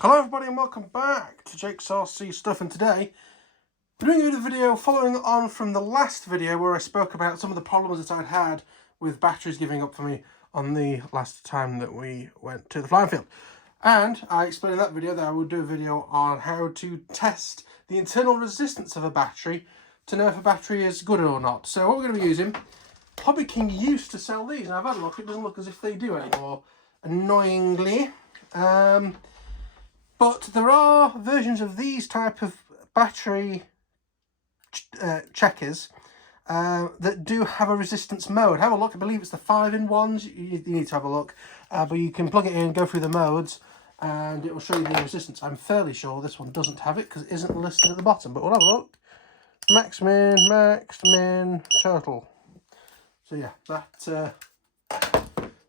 Hello everybody and welcome back to Jake's RC Stuff, and today we're doing a video following on from the last video where I spoke about some of the problems that I'd had with batteries giving up for me on the last time that we went to the flying field. And I explained in that video that I would do a video on how to test the internal resistance of a battery to know if a battery is good or not. So what we're going to be using, Hobby King used to sell these, and I've had a look, it doesn't look as if they do anymore, annoyingly. But there are versions of these type of battery checkers that do have a resistance mode. Have a look. I believe it's the 5-in-1s. You need to have a look. But you can plug it in, go through the modes, and it will show you the resistance. I'm fairly sure this one doesn't have it because it isn't listed at the bottom. But we'll have a look. Max, min, total. So yeah, that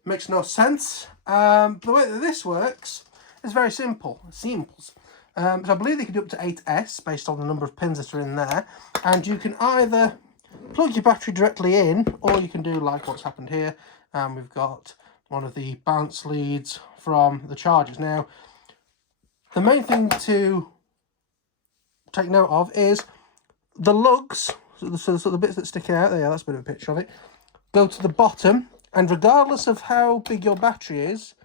makes no sense. The way that this works, it's very simple. So I believe they can do up to 8S based on the number of pins that are in there. And you can either plug your battery directly in, or you can do like what's happened here. We've got one of the bounce leads from the chargers. Now, the main thing to take note of is the lugs, so the bits that stick out there, that's a bit of a picture of it, go to the bottom. And regardless of how big your battery is,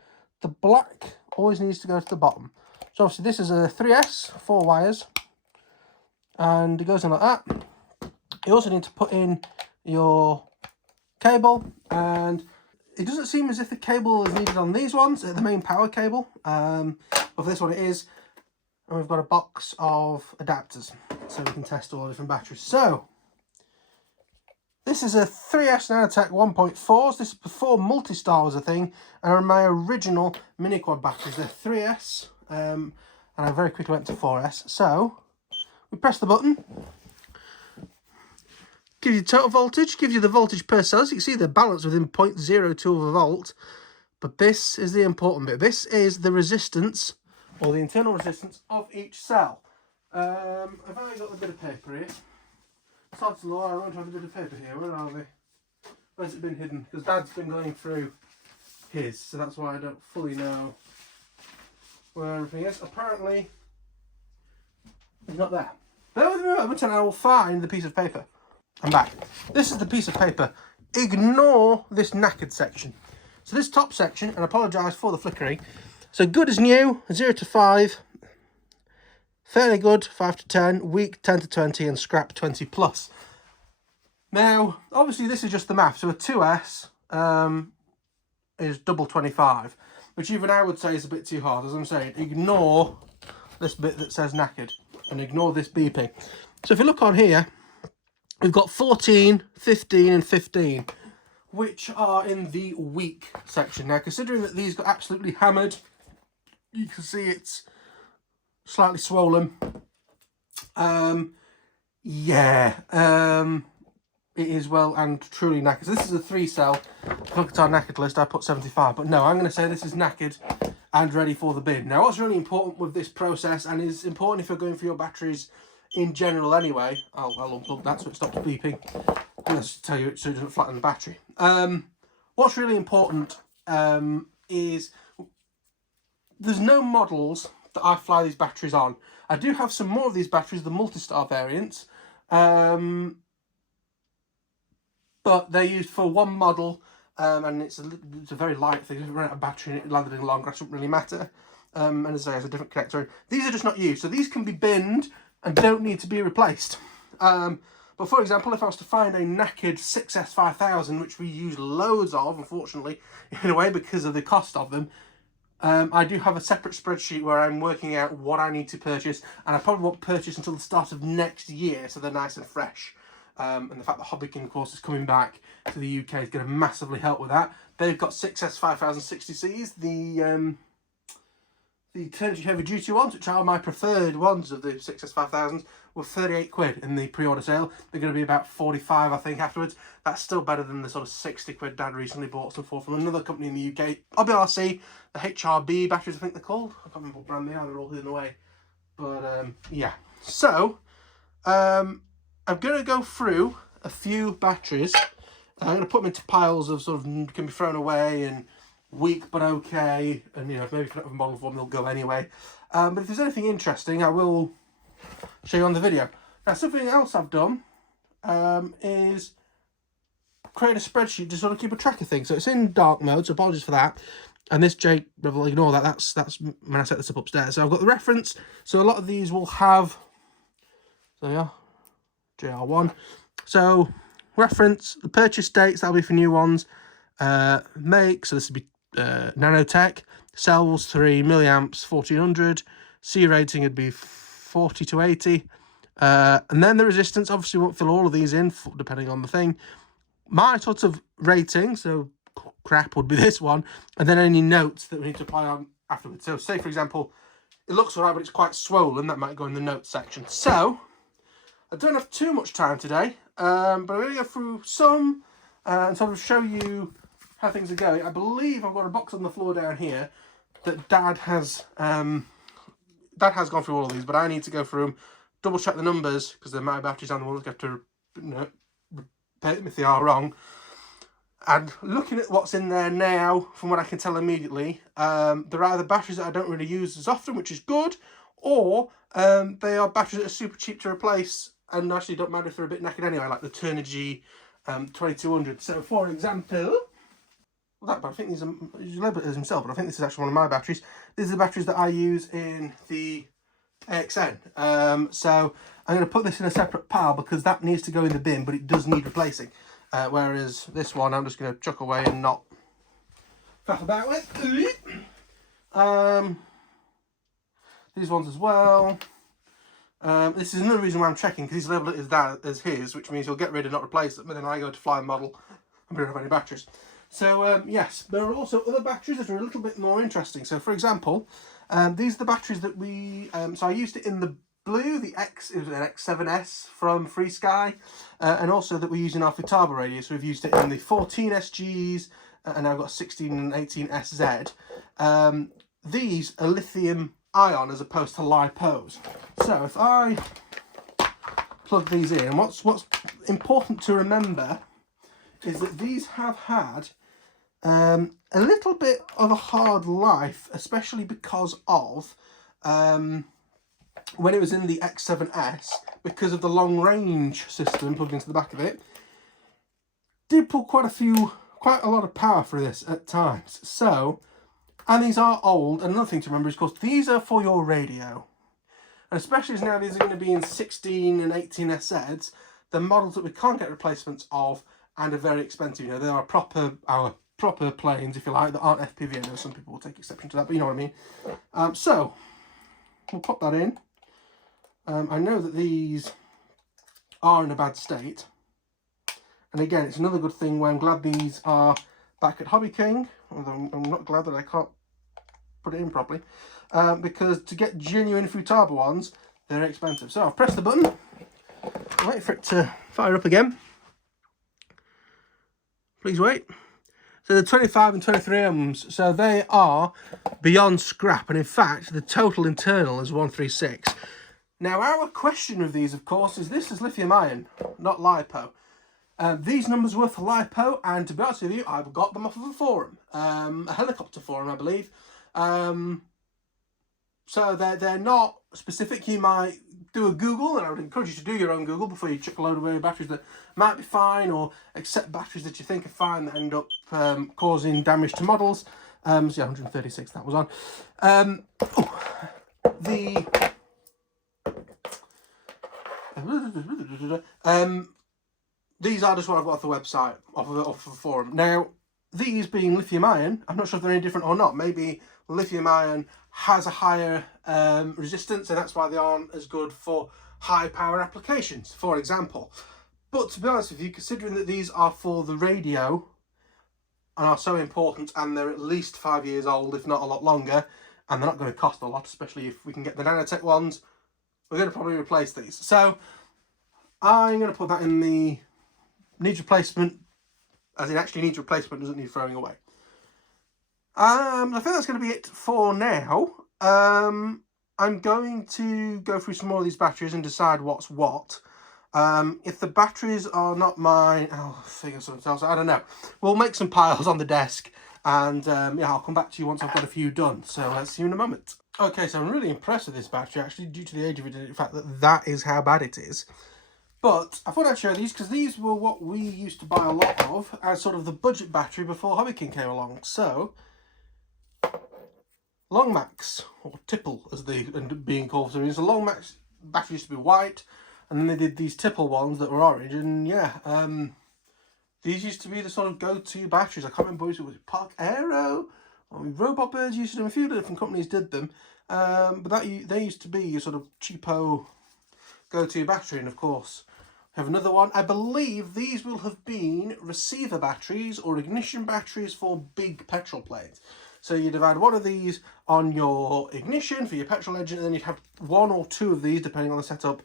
the black always needs to go to the bottom. So obviously this is a 3S, 4 wires, and it goes in like that. You also need to put in your cable, and it doesn't seem as if the cable is needed on these ones, the main power cable, but for this one it is. And we've got a box of adapters, so we can test all the different batteries. So this is a 3S Nanotech 1.4s. This is before Multi-Star was a thing, and are my original mini quad batteries. They're 3S, and I very quickly went to 4S. So we press the button, gives you total voltage, gives you the voltage per cell. As you can see, they're balanced within 0.02 of a volt. But this is the important bit. This is the resistance, or the internal resistance of each cell. Have I got a bit of paper here? Sod's law, I won't have a bit of paper here. Where are they? Where's it been hidden? Because Dad's been going through his, so that's why I don't fully know where everything is. Apparently, it's not there. Bear with me a moment and I will find the piece of paper. I'm back. This is the piece of paper. Ignore this knackered section. So this top section, and I apologise for the flickering. So good as new, 0 to 5. Fairly good, 5 to 10, weak 10 to 20, and scrap 20 plus. Now, obviously this is just the math. So a 2S is double 25, which even I would say is a bit too hard. As I'm saying, ignore this bit that says knackered, and ignore this beeping. So if you look on here, we've got 14, 15, and 15, which are in the weak section. Now, considering that these got absolutely hammered, you can see it's slightly swollen. It is well and truly knackered. So this is a 3-cell. If you look at our knackered list, I put 75, but no, I'm going to say this is knackered and ready for the bin. Now, what's really important with this process, and is important if you're going for your batteries in general anyway, I'll unplug that so it stops beeping. And let's tell you so it doesn't flatten the battery. What's really important is there's no models that I fly these batteries on. I do have some more of these batteries, the Multi-Star variants, but they're used for one model, and it's a very light thing. If you run out of battery and it landed in long grass, it wouldn't really matter. And as I say, it has a different connector. These are just not used, so these can be binned and don't need to be replaced. But for example, if I was to find a knackered 6S5000, which we use loads of, unfortunately, in a way because of the cost of them, I do have a separate spreadsheet where I'm working out what I need to purchase, and I probably won't purchase until the start of next year, so they're nice and fresh. And the fact that Hobby King, of course, is coming back to the UK is going to massively help with that. They've got 6S5060Cs, the Eternity Heavy Duty ones, which are my preferred ones of the 6S5000s, were 38 quid in the pre-order sale. They're going to be about 45, I think, afterwards. That's still better than the sort of 60 quid Dad recently bought some for from another company in the UK. RBRC, the HRB batteries, I think they're called. I can't remember what brand they are, they're all hidden away. But, yeah. So, I'm going to go through a few batteries. I'm going to put them into piles of sort of can be thrown away and weak but okay, and you know, maybe if you don't have a model for them, they'll go anyway. But if there's anything interesting, I will show you on the video. Now, something else I've done is create a spreadsheet to sort of keep a track of things. So it's in dark mode, so apologies for that. And this Jake, will ignore that. That's when I set this up upstairs. So I've got the reference. So a lot of these will have, so yeah, JR1. So reference, the purchase dates, that'll be for new ones. Make, so this would be nanotech. Cells 3 milliamps 1400. C rating would be 40 to 80. And then the resistance, obviously won't fill all of these in depending on the thing. My sort of rating, so crap would be this one, and then any notes that we need to apply on afterwards. So say for example, it looks alright but it's quite swollen, that might go in the notes section. So I don't have too much time today, but I'm going to go through some and sort of show you how things are going. I believe I've got a box on the floor down here that Dad has gone through all of these, but I need to go through them, double check the numbers, because they're my batteries and the ones I have to repeat them if they are wrong. And looking at what's in there now, from what I can tell immediately, there are either batteries that I don't really use as often, which is good, or they are batteries that are super cheap to replace and actually don't matter if they're a bit knackered anyway, like the Turnigy 2200. So for example, well, I think these are, he's labelled it as himself, but I think this is actually one of my batteries. These are the batteries that I use in the AXN. So I'm going to put this in a separate pile because that needs to go in the bin, but it does need replacing. Whereas this one I'm just going to chuck away and not faff about with. These ones as well. This is another reason why I'm checking, because he's labelled it as his, which means he'll get rid of, not replace them, and then I go to fly a model and we don't have any batteries. So yes, there are also other batteries that are a little bit more interesting. So for example, these are the batteries that we, so I used it in the blue, it was an X7S from Free Sky, and also that we use in our Futaba radio. So we've used it in the 14 SGs, and now I've got 16 and 18 SZ. These are lithium ion as opposed to LiPos. So if I plug these in, what's important to remember is that these have had a little bit of a hard life, especially because of when it was in the X7S, because of the long range system plugged into the back of it, did pull quite a lot of power through this at times. So, and these are old, and another thing to remember is, of course, these are for your radio. And especially as now these are going to be in 16 and 18 SZs, the models that we can't get replacements of and are very expensive. You know, they are our proper planes, if you like, that aren't FPV. I know some people will take exception to that, but you know what I mean. So, we'll pop that in. I know that these are in a bad state. And again, it's another good thing where I'm glad these are back at Hobby King, although I'm not glad that I can't put it in properly, because to get genuine Futaba ones, they're expensive. So I've pressed the button, wait for it to fire up again. Please wait. So the 25 and 23 ohms, so they are beyond scrap, and in fact the total internal is 136. Now our question with these, of course, is this is lithium ion, not LiPo. These numbers were for LiPo, and to be honest with you, I've got them off of a forum, a helicopter forum, I believe. So they're not specific. You might do a Google, and I would encourage you to do your own Google before you chuck a load of batteries that might be fine, or accept batteries that you think are fine that end up causing damage to models. So yeah, 136 that was on. These are just what I've got off the website, off of the forum. Now, these being lithium ion, I'm not sure if they're any different or not. Maybe lithium ion has a higher resistance, and that's why they aren't as good for high power applications, for example. But to be honest with you, considering that these are for the radio and are so important, and they're at least 5 years old, if not a lot longer, and they're not going to cost a lot, especially if we can get the nanotech ones, we're going to probably replace these. So I'm going to put that in the needs replacement, as it actually needs replacement, doesn't need throwing away. I think that's going to be it for now. I'm going to go through some more of these batteries and decide what's what. If the batteries are not mine, I'll figure something else. I don't know. We'll make some piles on the desk And yeah, I'll come back to you once I've got a few done. So let's see you in a moment. Okay, so I'm really impressed with this battery, actually, due to the age of it, and the fact that that is how bad it is. But I thought I'd show these because these were what we used to buy a lot of as sort of the budget battery before Hobby King came along. So, Long Max, or Tipple as they end up being called. So the Long Max battery used to be white, and then they did these Tipple ones that were orange. And yeah, these used to be the sort of go-to batteries. I can't remember if it was Park Aero or Robot Birds used to them. A few different companies did them, but they used to be your sort of cheapo go-to battery. And of course, I have another one. I believe these will have been receiver batteries or ignition batteries for big petrol planes. So you'd have had one of these on your ignition for your petrol engine, and then you'd have one or two of these, depending on the setup,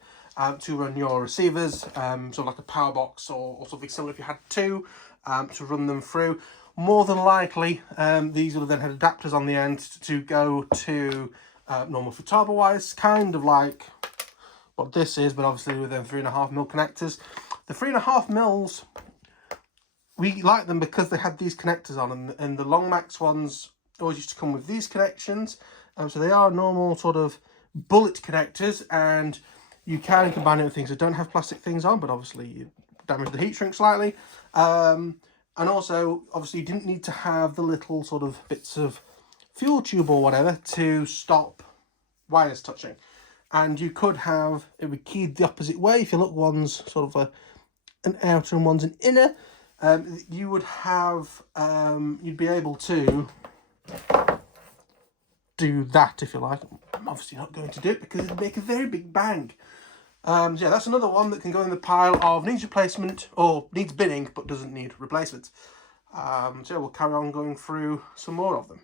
to run your receivers, so like a power box or something similar if you had two, to run them through. More than likely, these will have then had adapters on the end to go to normal for turbo wires, kind of like what this is, but obviously with them 3.5mm connectors. The 3.5mm, we like them because they had these connectors on them, and the Long Max ones always used to come with these connections. So they are normal sort of bullet connectors, and you can combine it with things that don't have plastic things on, but obviously you damage the heat shrink slightly. And also, obviously, you didn't need to have the little sort of bits of fuel tube or whatever to stop wires touching. And you could have, it would keyed the opposite way. If you look, one's sort of an outer and one's an inner. You would have, you'd be able to do that if you like. I'm obviously not going to do it because it'd make a very big bang. So yeah, that's another one that can go in the pile of needs replacement or needs binning but doesn't need replacement. So yeah, we'll carry on going through some more of them.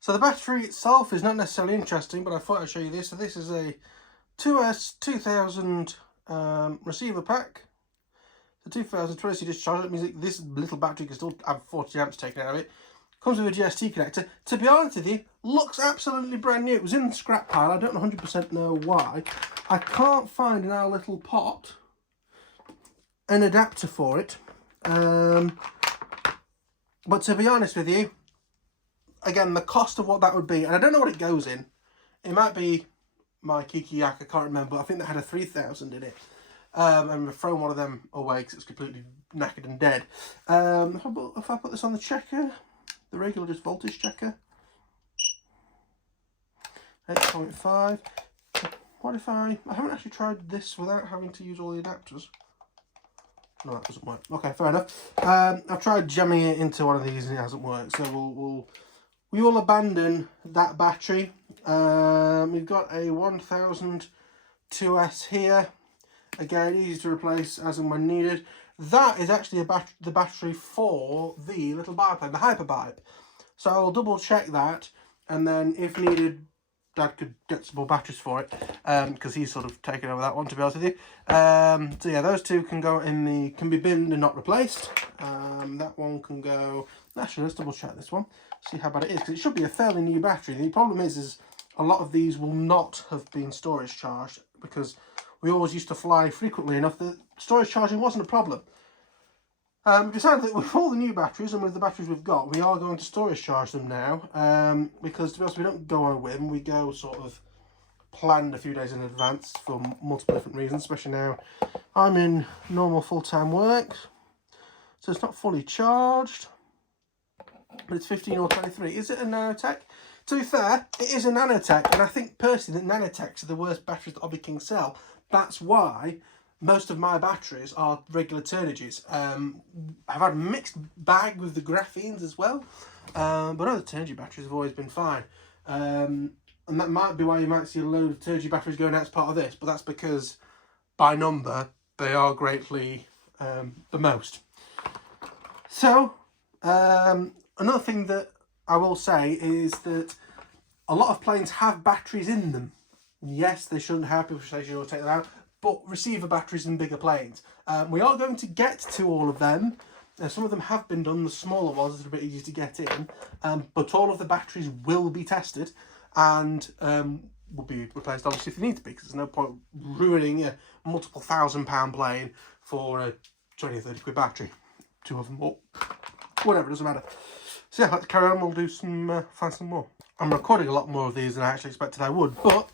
So the battery itself is not necessarily interesting, but I thought I'd show you this. So this is a 2S 2000 receiver pack. The 2020 discharge. That means that this little battery can still have 40 amps taken out of it. Comes with a GST connector. To be honest with you, looks absolutely brand new. It was in the scrap pile. I don't 100% know why. I can't find in our little pot an adapter for it. But to be honest with you, again, the cost of what that would be, and I don't know what it goes in. It might be my Kiki Yak, I can't remember. I think they had a 3000 in it. And we've thrown one of them away because it's completely knackered and dead. If I put this on the checker, the regular just voltage checker, 8.5. What if I haven't actually tried this without having to use all the adapters. No, that doesn't work. Okay, fair enough. I've tried jamming it into one of these and it hasn't worked. So we will abandon that battery. We've got a 1000 2S here. Again, easy to replace as and when needed. That is actually the battery for the little biplane, the hyper bike. So I'll double check that, and then if needed, Dad could get some more batteries for it, because he's sort of taken over that one, to be honest with you. So yeah, those two can go in can be binned and not replaced. That one can go. Actually, let's double check this one, see how bad it is, because it should be a fairly new battery. The problem is a lot of these will not have been storage charged, because we always used to fly frequently enough that storage charging wasn't a problem. We decided that with all the new batteries and with the batteries we've got, we are going to storage charge them now, because to be honest, we don't go on a whim. We go sort of planned a few days in advance for multiple different reasons, especially now I'm in normal full-time work, so it's not fully charged, but it's 15 or 23. Is it a nanotech? To be fair, it is a nanotech, and I think personally that nanotechs are the worst batteries that Hobby King sell. That's why most of my batteries are regular Turniges. I've had a mixed bag with the graphenes as well, but other Turnigy batteries have always been fine. And that might be why you might see a load of Turnigy batteries going out as part of this, but that's because by number they are greatly the most. So another thing that I will say is that a lot of planes have batteries in them. Yes, they shouldn't have, people say you should take them out, but receiver batteries in bigger planes. We are going to get to all of them. Some of them have been done, the smaller ones are a bit easier to get in, but all of the batteries will be tested and will be replaced obviously if they need to be, because there's no point ruining a multiple £1,000 plane for a 20 or 30 quid battery. Two of them, or whatever, doesn't matter. So yeah, let's carry on. We'll do some, find some more. I'm recording a lot more of these than I actually expected I would, but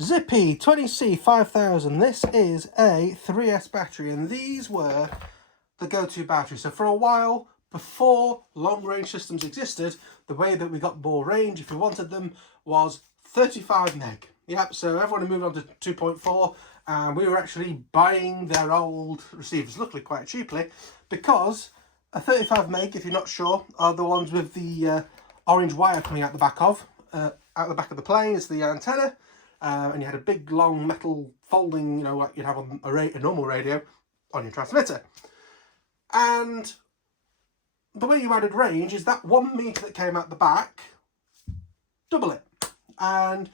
Zippy 20C 5000. This is a 3S battery, and these were the go-to battery. So for a while, before long-range systems existed, the way that we got more range, if we wanted them, was 35 meg. Yep, so everyone had moved on to 2.4, and we were actually buying their old receivers, luckily quite cheaply, because a 35 meg, if you're not sure, are the ones with the orange wire coming out the back of the plane. It's the antenna, and you had a big long metal folding, you know, like you'd have on a normal radio on your transmitter. And the way you added range is that 1 meter that came out the back, double it. And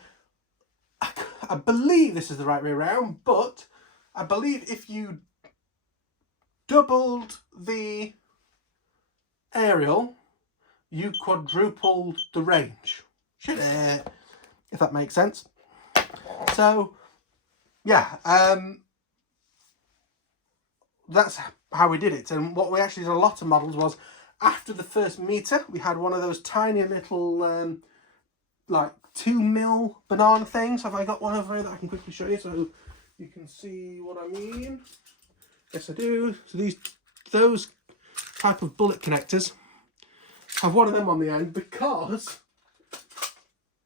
I believe this is the right way around, but I believe if you doubled the aerial, you quadrupled the range. If that makes sense. So, yeah, that's how we did it. And what we actually did a lot of models was, after the first meter, we had one of those tiny little, like 2mm banana things. Have I got one over here that I can quickly show you so you can see what I mean? Yes, I do. So those type of bullet connectors, have one of them on the end, because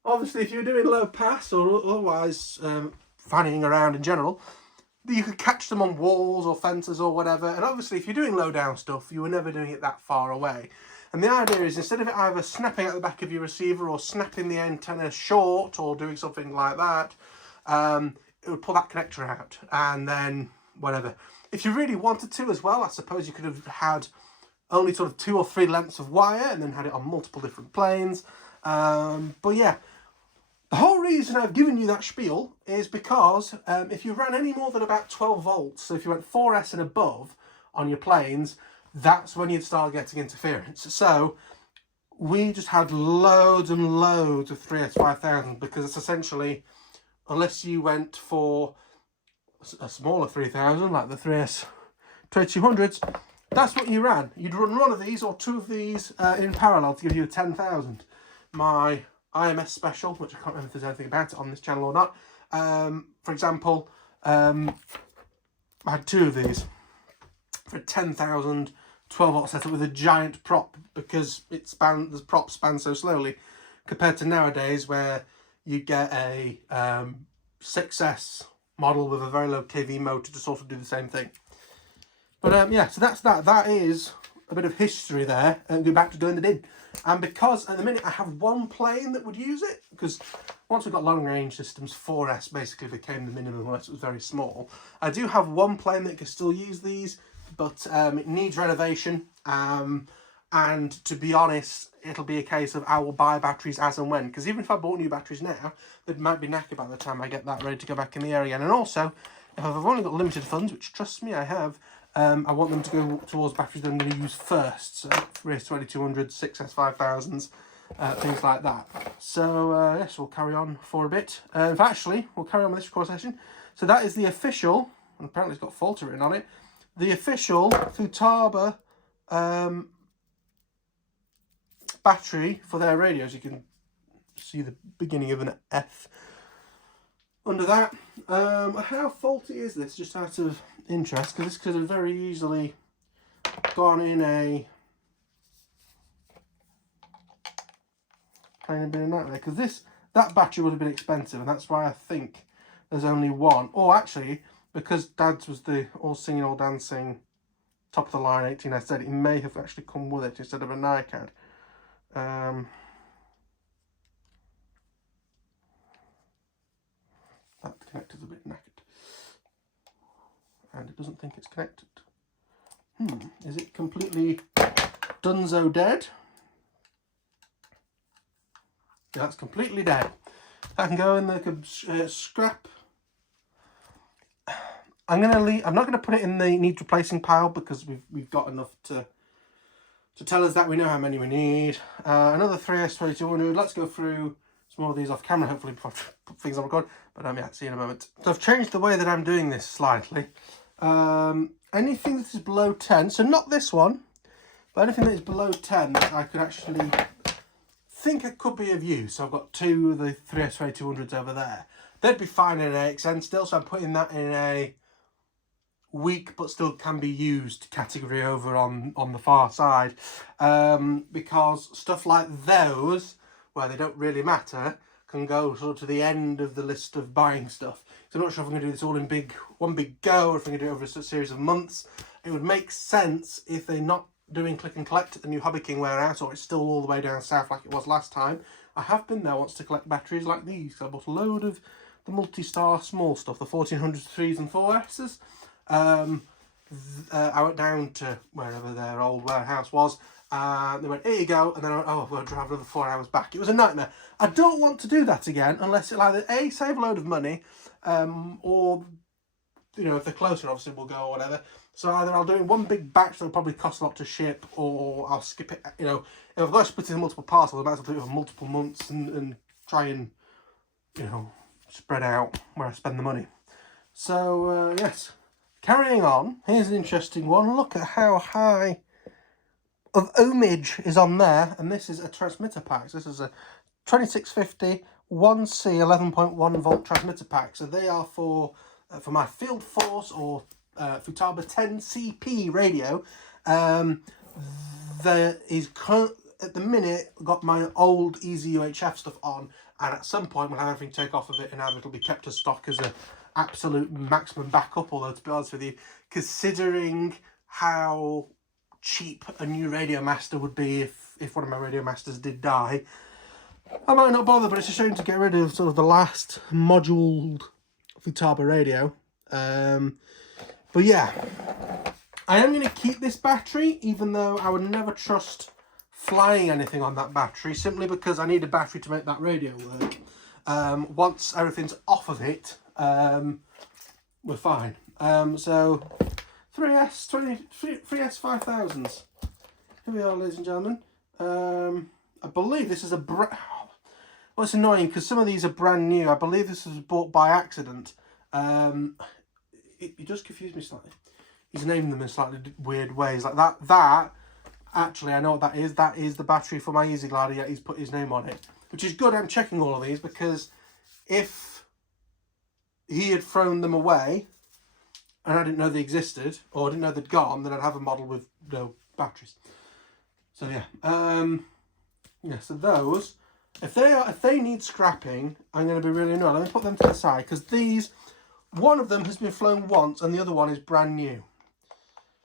obviously if you're doing low pass or otherwise fannying around in general, you could catch them on walls or fences or whatever. And obviously if you're doing low down stuff, you were never doing it that far away. And the idea is, instead of it either snapping at the back of your receiver or snapping the antenna short or doing something like that, it would pull that connector out and then whatever. If you really wanted to as well, I suppose you could have had only sort of 2 or 3 lengths of wire and then had it on multiple different planes. But yeah, the whole reason I've given you that spiel is because if you ran any more than about 12 volts, so if you went 4S and above on your planes, that's when you'd start getting interference. So we just had loads and loads of 3S 5000, because it's essentially, unless you went for a smaller 3000 like the 3S 2200s, that's what you ran. You'd run one of these or 2 of these in parallel to give you a 10,000. My IMS special, which I can't remember if there's anything about it on this channel or not, for example, I had 2 of these for a 10,000 12-volt setup with a giant prop, because the prop spans so slowly compared to nowadays where you get a 6S model with a very low kV motor to sort of do the same thing. But yeah, so that's that. That is a bit of history there, and go back to doing the bin. And because at the minute I have one plane that would use it, because once we got long range systems, 4S basically became the minimum unless it was very small. I do have one plane that can still use these, but it needs renovation. And to be honest, it'll be a case of I will buy batteries as and when, because even if I bought new batteries now, they might be knackered by the time I get that ready to go back in the air again. And also, if I've only got limited funds, which trust me I have, I want them to go towards batteries that I'm going to use first. So 3S 2200s, 6S 5000s, things like that. So yes, we'll carry on for a bit. Actually, we'll carry on with this record session. So that is the official, and apparently it's got Falter written on it, the official Futaba battery for their radios. You can see the beginning of an F under that. How faulty is this, just out of interest, because this could have very easily gone in a kind of been a nightmare, because that battery would have been expensive, and that's why I think there's only one. Or actually, because Dad's was the all singing all dancing top of the line 18, I said it may have actually come with it instead of a NiCad. That connector's a bit knackered, and it doesn't think it's connected. Is it completely dunzo dead? Yeah, that's completely dead. That can go in the scrap. I'm not going to put it in the need replacing pile, because we've got enough to tell us that we know how many we need. Another 3S 2200. Let's go through some more of these off camera, hopefully, before I put things on record. But yeah, see you in a moment. So I've changed the way that I'm doing this slightly. Anything that is below 10, so not this one, But anything that is below 10 that I could actually think it could be of use. So I've got two of the 3S200s over there. They'd be fine in an AXN still, so I'm putting that in a weak but still can be used category over on the far side. Because stuff like those, where they don't really matter, can go sort of to the end of the list of buying stuff. So I'm not sure if I'm going to do this all in one big go, or if I'm going to do it over a series of months. It would make sense if they're not doing click and collect at the new Hobby King warehouse, or it's still all the way down south like it was last time. I have been there once to collect batteries like these. I bought a load of the multi-star small stuff, the 1400 3s and 4S's. I went down to wherever their old warehouse was. They went, here you go, and then I went, oh, I've got to drive another 4 hours back. It was a nightmare. I don't want to do that again unless it'll either A, save a load of money, or, you know, if they're closer, obviously we'll go or whatever. So either I'll do it in one big batch that'll probably cost a lot to ship, or I'll skip it. You know, if I've got to split it in multiple parcels, I might as well do it for multiple months and try and, you know, spread out where I spend the money. So, yes. Carrying on, here's an interesting one. Look at how high of ohmage is on there, and this is a transmitter pack. So this is a 2650 1C 11.1 volt transmitter pack. So they are for my Field Force or Futaba 10CP radio. There is at the minute got my old Easy UHF stuff on, and at some point we'll have everything take off of it, and it'll be kept as stock as a absolute maximum backup. Although, to be honest with you, considering how cheap a new Radio Master would be if one of my Radio Masters did die, I might not bother. But it's a shame to get rid of sort of the last moduled Futaba radio. But yeah, I am going to keep this battery, even though I would never trust flying anything on that battery, simply because I need a battery to make that radio work. Once everything's off of it, we're fine. So 3S 5000s. Here we are, ladies and gentlemen. I believe this is a well, it's annoying because some of these are brand new. I believe this was bought by accident. It does confuse me slightly. He's naming them in slightly weird ways, like that. Actually, I know what that is. That is the battery for my Easy Glider. Yet he's put his name on it, which is good. I'm checking all of these because if he had thrown them away and I didn't know they existed, or I didn't know they'd gone, then I'd have a model with no batteries. So yeah, yeah. So those, if they need scrapping, I'm going to be really annoyed. Let me put them to the side because these, one of them has been flown once and the other one is brand new.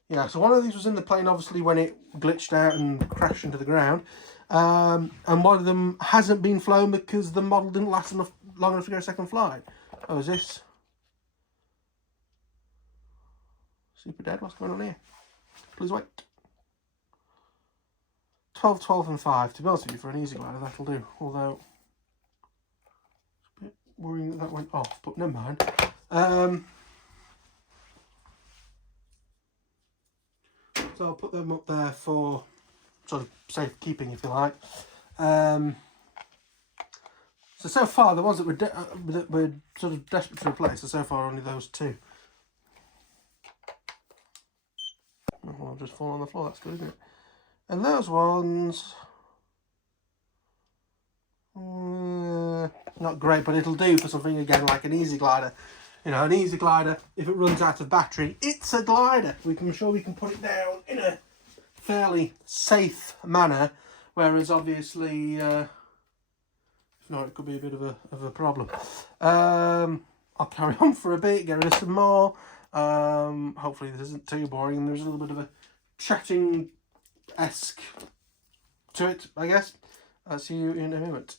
Yeah, so one of these was in the plane, obviously, when it glitched out and crashed into the ground. And one of them hasn't been flown because the model didn't last long enough to go a second flight. Oh, is this super dead? What's going on here? Please wait. 12, 12 and 5. To be honest with you, for an Easy Glider, that'll do. Although, it's a bit worrying that went off, but never mind. So I'll put them up there for sort of safekeeping, if you like. So far, the ones that we're sort of desperate to replace are so far only those two. Oh, I'll just fall on the floor. That's good, isn't it? And those ones, not great, but it'll do for something again like an Easy Glider. You know, an Easy Glider, if it runs out of battery, it's a glider. I'm sure we can put it down in a fairly safe manner, whereas obviously, if not, it could be a bit of a problem. I'll carry on for a bit, get rid of some more. Hopefully this isn't too boring and there's a little bit of a chatting-esque to it, I guess. I'll see you in a moment.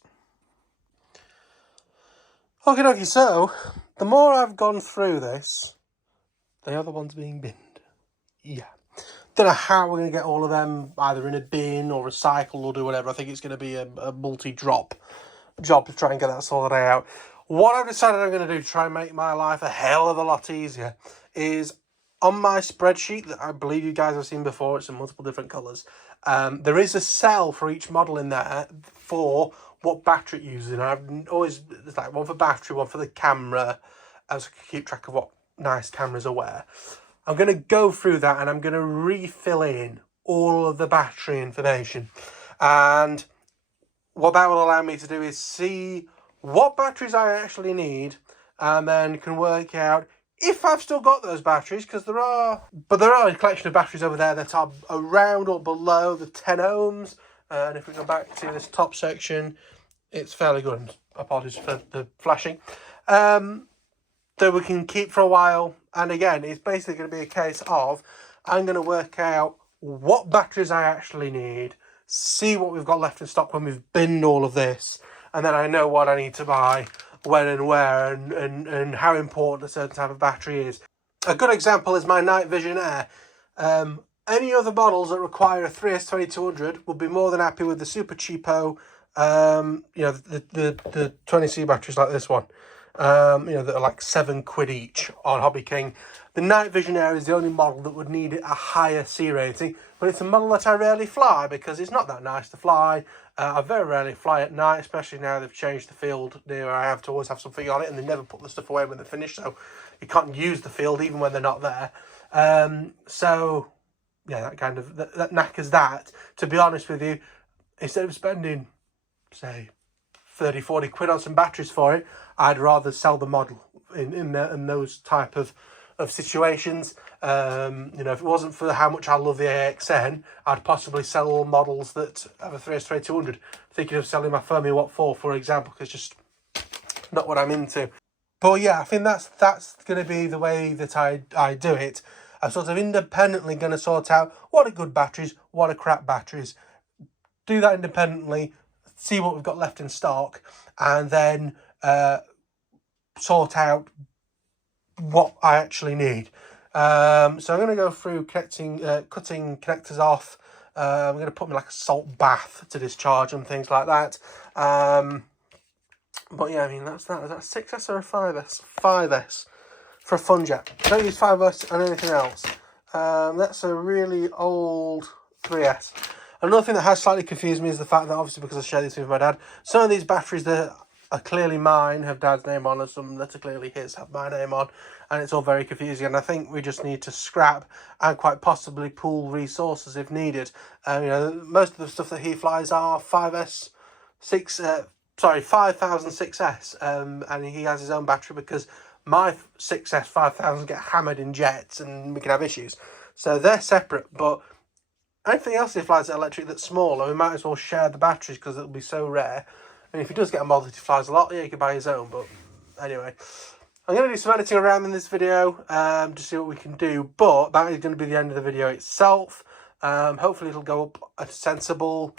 Okay, so the more I've gone through this, the other ones being binned. Yeah. Don't know how we're going to get all of them either in a bin or recycled or do whatever. I think it's going to be a multi-drop job to try and get that sorted out. What I've decided I'm going to do to try and make my life a hell of a lot easier is on my spreadsheet that I believe you guys have seen before, it's in multiple different colours. There is a cell for each model in there for what battery it uses. And I've always, there's like one for battery, one for the camera, as I can keep track of what nice cameras are where. I'm going to go through that and I'm going to refill in all of the battery information. And what that will allow me to do is see what batteries I actually need, and then can work out if I've still got those batteries, because there are a collection of batteries over there that are around or below the 10 ohms. And if we go back to this top section, it's fairly good. Apologies for the flashing. That we can keep for a while. And again, it's basically going to be a case of I'm going to work out what batteries I actually need, see what we've got left in stock when we've binned all of this, and then I know what I need to buy, when and where, and how important a certain type of battery is. A good example is my Night Vision Air. Any other models that require a 3S2200 would be more than happy with the super cheapo, the 20C batteries like this one. That are like £7 each on Hobby King. The Night Vision Air is the only model that would need a higher C rating, but it's a model that I rarely fly because it's not that nice to fly. I very rarely fly at night, especially now they've changed the field near where I have to always have something on it, and they never put the stuff away when they're finished, so you can't use the field even when they're not there. So yeah, that knackers that. To be honest with you, instead of spending, say, 30-40 quid on some batteries for it, I'd rather sell the model in those type of situations. If it wasn't for how much I love the AXN, I'd possibly sell all models that have a 3S2200. Thinking of selling my Fermi Watt 4, for example, because just not what I'm into. But yeah, I think that's going to be the way that I do it. I'm sort of independently going to sort out what are good batteries, what are crap batteries. Do that independently, see what we've got left in stock, and then sort out what I actually need. So I'm going to go through cutting connectors off. I'm going to put me like a salt bath to discharge and things like that. But yeah, I mean, that's that. Is that a 6S or a 5S? 5S for a Funjet. Don't use 5S on anything else. That's a really old 3S. Another thing that has slightly confused me is the fact that, obviously, because I share these with my dad, some of these batteries that are clearly mine have Dad's name on, and some that are clearly his have my name on, and it's all very confusing. And I think we just need to scrap and quite possibly pool resources if needed. Most of the stuff that he flies are 5006S, and he has his own battery because my 6S 5000 get hammered in jets and we can have issues. So they're separate, but anything else he flies at electric that's smaller, we might as well share the batteries because it'll be so rare. And if he does get a model that he flies a lot, yeah, he can buy his own. But anyway, I'm going to do some editing around in this video to see what we can do. But that is going to be the end of the video itself. Hopefully it'll go up at a sensible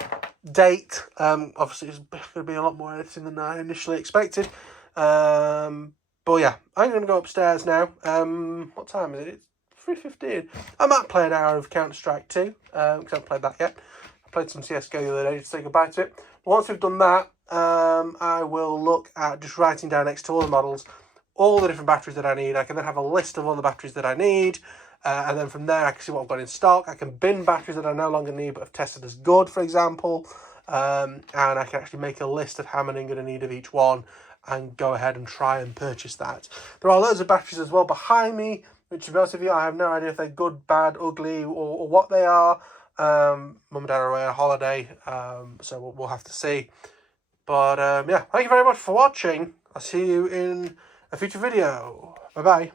date. Obviously it's going to be a lot more editing than I initially expected. But yeah, I'm going to go upstairs now. What time is it? It's 3:15. I might play an hour of Counter-Strike 2, because I haven't played that yet. I played some CSGO the other day to say goodbye to it. But once we've done that, I will look at just writing down next to all the models all the different batteries that I need. I can then have a list of all the batteries that I need, and then from there I can see what I've got in stock. I can bin batteries that I no longer need but have tested as good, for example, and I can actually make a list of how many I'm going to need of each one and go ahead and try and purchase that. There are loads of batteries as well behind me, which, to be honest with you, I have no idea if they're good, bad, ugly, or what they are. Mum and Dad are away on holiday, so we'll have to see. But yeah, thank you very much for watching. I'll see you in a future video. Bye-bye.